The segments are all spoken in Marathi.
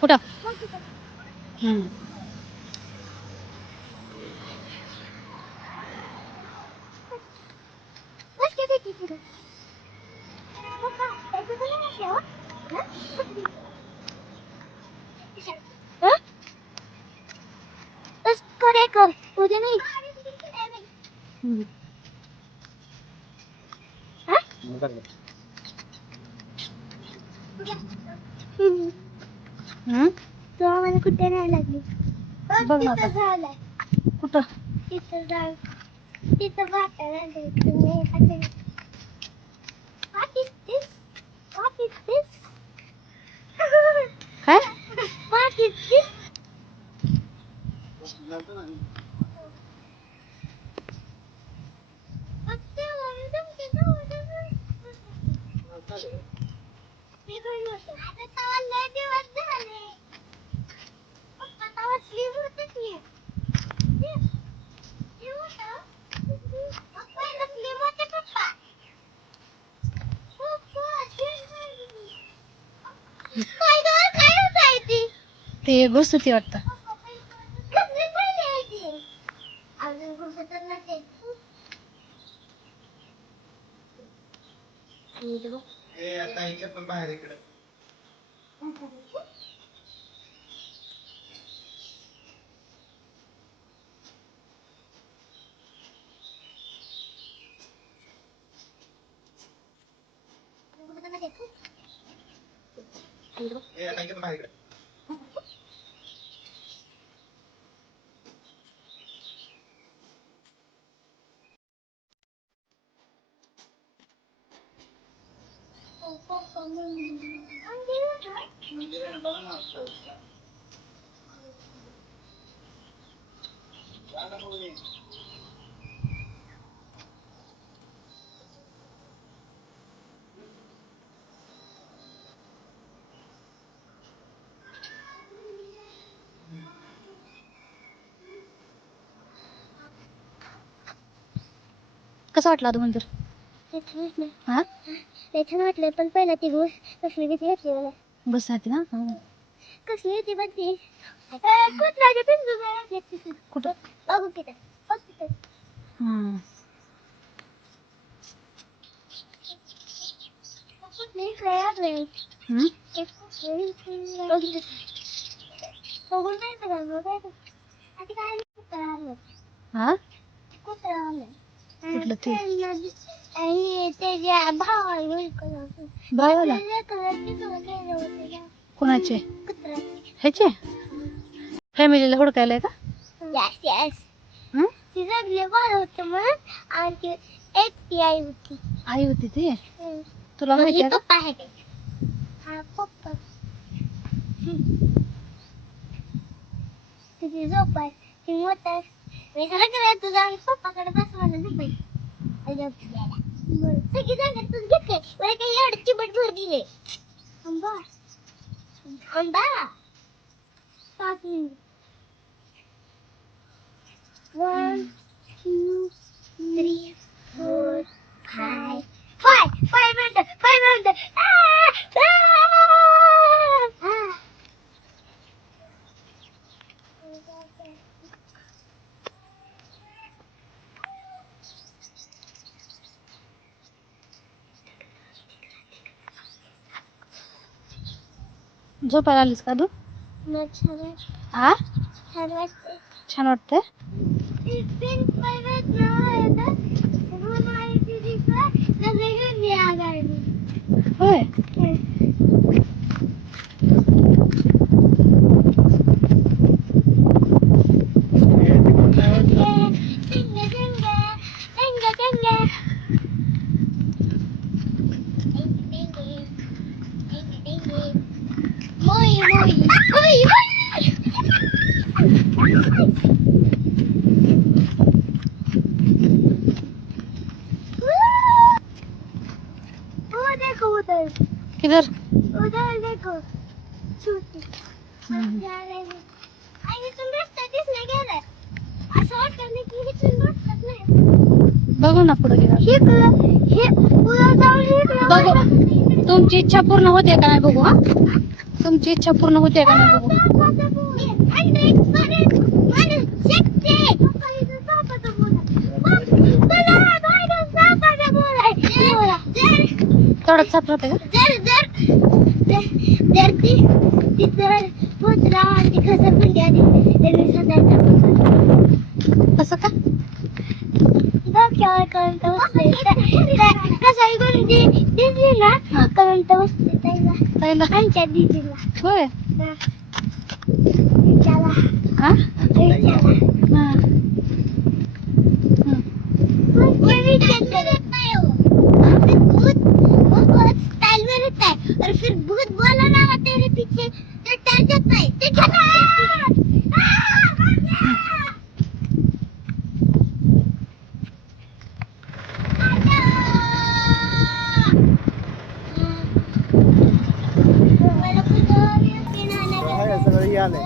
कुठं? हम्म. हम्म. हम्म? तेव्हा मला कुठे नाही लागली. बघ ना आता. तिथं झालंय. कुठं? तिथं झालं. तिथं वाटायला लागलंय. तुम्ही आता- What is this? What is this? काय? What is this? मी घरी होतो. आता तेव्हा लय दिवस झाले. पप्पा तेव्हा sleep होतच नाही. Sleep होतं? पहिलं sleep होते पप्पा. काय गं? काय होतंय ती? ते घुसती वाटतं. कसली पहिली आहे ती? अजून घुसतच नसेल. कसं वाटलं आता मंदिर? हा? लय छान वाटलं, पण पहिला ती घुस कसली भीती वाटली मला. बस राहते ना. कसली होती बघ ती. कुठलाच्या पिंजू घरातली तिथं. कुठं? बघू तिथं. बघ तिथं. हम्म. कुठली इकडे लागलंय. हम्म? बघ तिथं. बघून जायचं का? बघायचं. आधी काय कुत्रा आलं. हा? कुत्रा आलं. कुठलं ते? आणि त्याच्या भावाला भावाला? कोणाचे? कुत्र्याचे. ह्याचे? फॅमिलीला हुडकायला का? Yes, yes. हं? ती सगळे बाळ होते म्हणून आणि ती एकटी आई होती. आई होती ती? तुला माहिती आहे का? पप्पा आहे ते. हा पप्पा. तुझी झोप आहे. ती मोठा आहे. मी सगळं तुझा आणि पप्पाकडे बस मला झोपायची. सगळी जागा तूच घेतले. मला काही एवढं चिमट भर दिले. थांबा. थांबा. 5 मिनिट. 1, 2, 3, 4, 5. 5 मिनिटं. 5 मिनिटं. झोपायला आलीस का तू? हा? छान वाटते. छान वाटतंय? होय. उधर किधर? उधर देखो छूटी आणि इथून रस्ता दिसला गेलाय असं वाटतं की इथून रस्ताच नाही. बघू ना पुढे गेला. हे पुढे जाऊन बघू. तुमची इच्छा पूर्ण होते का नाही बघू. हा? तुमची इच्छा पूर्ण होते का नाही बघू. तेवढंच साफ राहते का? कसं का? होय. हा? और फिर भूत बोला ना तेरे पीछे तो डर जाता है तो चला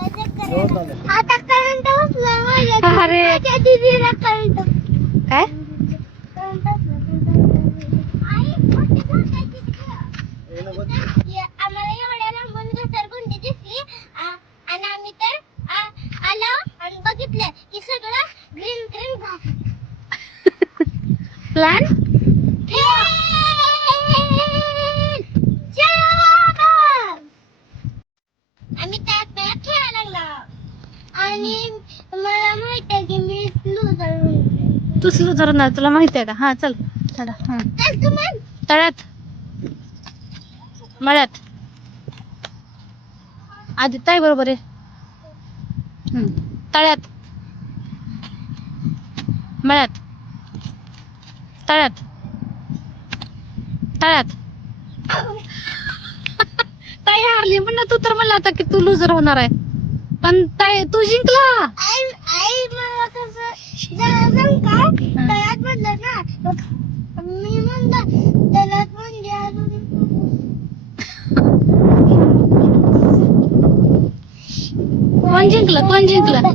आता करंट बसला अरे. माझ्या दीदीला करंट काय? आम्हाला एवढ्या लांबून घसरगुंडी दिसली आणि आम्ही तर आलो आणि बघितलं की सगळं ग्रीन ग्रीन घास प्लॅन? आम्ही त्यात खेळायला लागलो आणि मला माहित आहे की मी लुजर तू सुरू धरणार तुला माहिती आहे का? हा चल चला. हा. तळ्यात मळ्यात आधी ताई बरोबर आहे. तळ्यात मळ्यात तळ्यात तळ्यात ताई हारली पण ना. तू तर म्हणला होता की तू लुजर होणार आहे पण ताई तू जिंकला. आई मला कसं सांग का तळ्यात म्हणलं ना मी म्हणलं तळ्यात म्हणजे अजून कोण जिंकलं? कोण जिंकलं?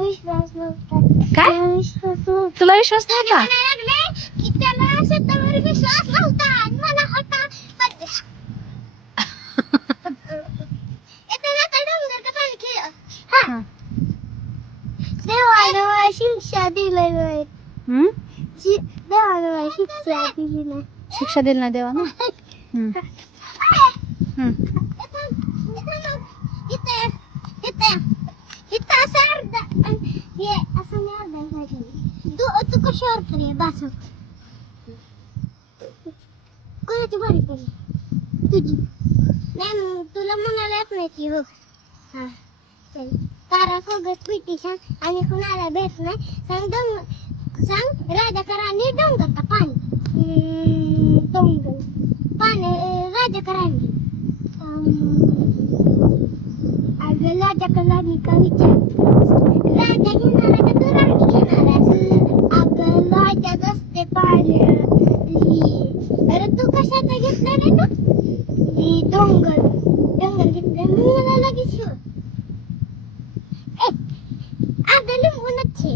विश्वास नव्हता काय? विश्वास नव्हता तुला विश्वास नाही का? लागले की त्याला स्वतःवर विश्वास नव्हता आणि मला होता देवानं मला शिक्षा दिली नाही देवानं मला शिक्षा दिली नाही शिक्षा दिली नाही देवा ना. तू कशावर तरी बास कोणाची बारी पडली तुझी नाही तुला म्हणायला येत नाही ती बघ हा चल तारा सोबत पिटी सांग आणि कुणाला भेट नाही सांग राजाकरांनी डोंगरता पाणी डोंगर पाणी राजाकरांनी अगं राजाकरांनी का विचार राजा घेणार का तू राणी घेणार अगं राजाच असते पाणी अरे तू कशाचं घेतलं रे तू मी डोंगर घेतलं मला लगेच अर्धा लिंबू नच्छे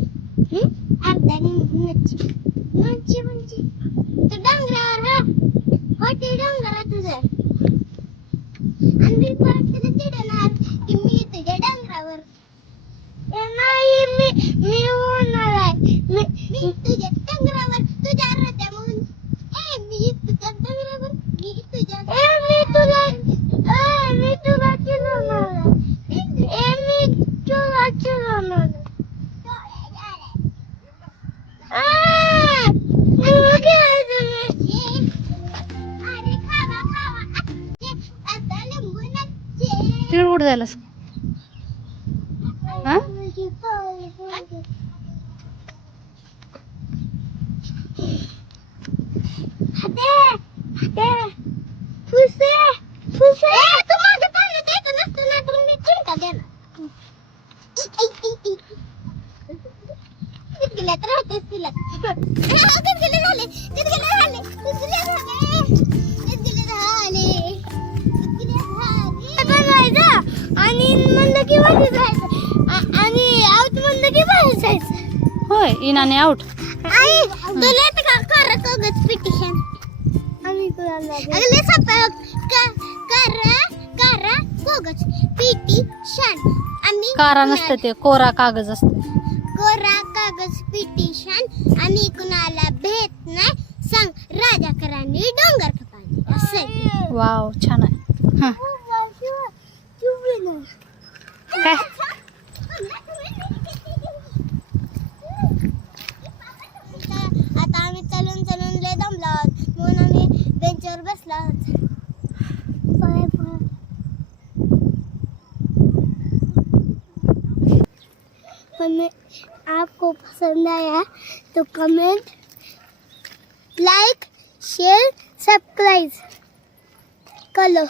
अर्धा लिंबू नच्छे म्हणजे तू डोंगरावर हा होते डोंगरा तुझं आणि मी परत तुला चिडणार की मी तुझ्या डोंगरावर नाही मी होणार आहे मी तुझ्या डोंगरावर तुझ्या राजा म्हणून मी तुझ्या डोंगरावर मी तुझ्या मी तुला चिडवणार मी तुला चिडवणार तिळ उड जायलास हा? आणि म्हणलं की वाटी जायचं आणि आऊट म्हणलं की बाहेर जायचं होय इन आणि आउट. आई तुला येतं का करा कागद पिटिशन आम्ही तुला अगले सप्पा करा कागज पिटिशन आम्ही कारा नसतं ते कोरा कागज असते. कोरा कागज पिटिशन आम्ही कुणाला भेट नाही सांग राजाकरांनी डोंगर खपाले असं वाव छान आहे. हा काय आता आम्ही चलून चलून लय दमलो आहोत म्हणून आम्ही बेंचवर बसलो आहोत. हमें आपको पसंद आया तो कमेंट लाइक शेयर सब्सक्राइब कर लो.